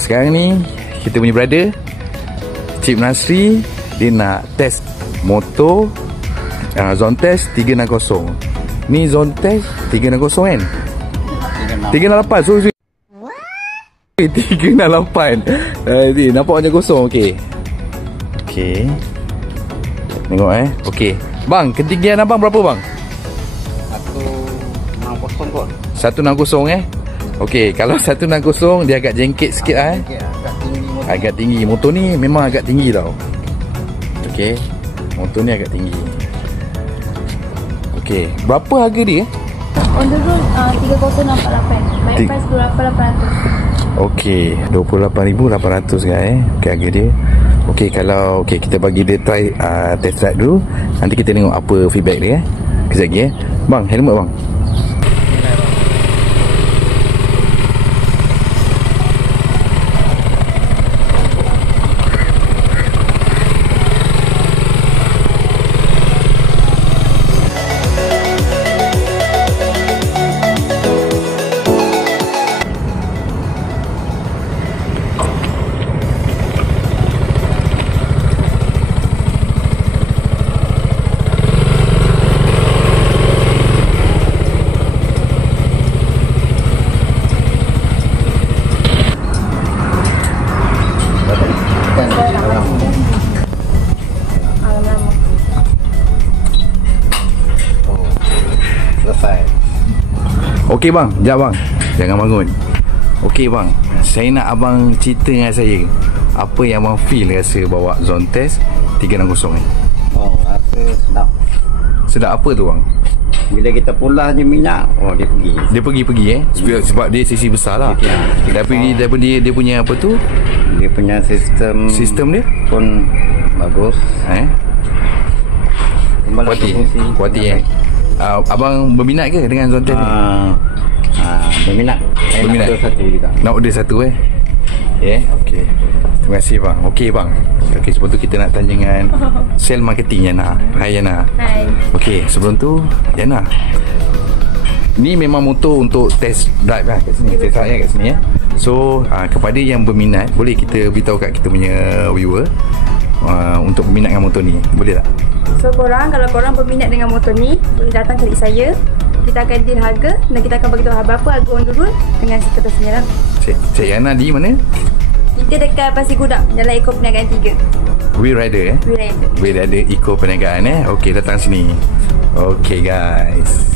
sekarang ni kita punya brother Cip Nasri, dia nak test motor zone test 360. Ni zone test 360 kan? 368. So 368. Nampak macam kosong. Okey. Tengok okey. Bang, ketinggian abang berapa bang? 160 kot. 160 Okey, kalau 160 dia agak jengkit sikit agak tinggi. Motor ni memang agak tinggi tau. Okey. Motor ni agak tinggi. Okey, berapa harga dia? On the road 3068. Baik price 28,800. Okey, 28,800 guys. Okey, harga dia. Okey, kalau kita bagi dia try test drive dulu. Nanti kita tengok apa feedback dia Kejap lagi Bang, helmet bang. Okey bang, sekejap bang. Jangan bangun. Okey bang, saya nak abang cerita dengan saya apa yang abang feel rasa bawa zone test 360 ni. Oh, rasa sedap. Sedap apa tu bang? Bila kita pulas je minyak, dia pergi. Dia pergi sebab dia sisi besar lah. Tapi dia punya apa tu? Dia punya sistem dia pun bagus. Kuati abang berminat ke dengan zone test ni? Berminat. Nak order satu juga. Nak order satu okey. Terima kasih bang. Okey bang. Okey, sebelum tu kita nak tanya dengan sales marketing Yana. Hai Yana. Hai. Okey, sebelum tu Yana, ni memang motor untuk test drive kat sini. Test drive kat sini So kepada yang berminat, boleh kita beritahu kat kita punya viewer untuk berminat dengan motor ni, boleh tak? So kalau korang berminat dengan motor ni, boleh datang cari saya. Kita akan deal harga dan kita akan bagi tahu berapa harga on the road dengan serta tersenya lah. Cik Yana di mana? Kita dekat Pasir Gudang, Jalan Eko Perniagaan 3. We Rider We Rider Eco Perniagaan Okey, datang sini. Okey guys.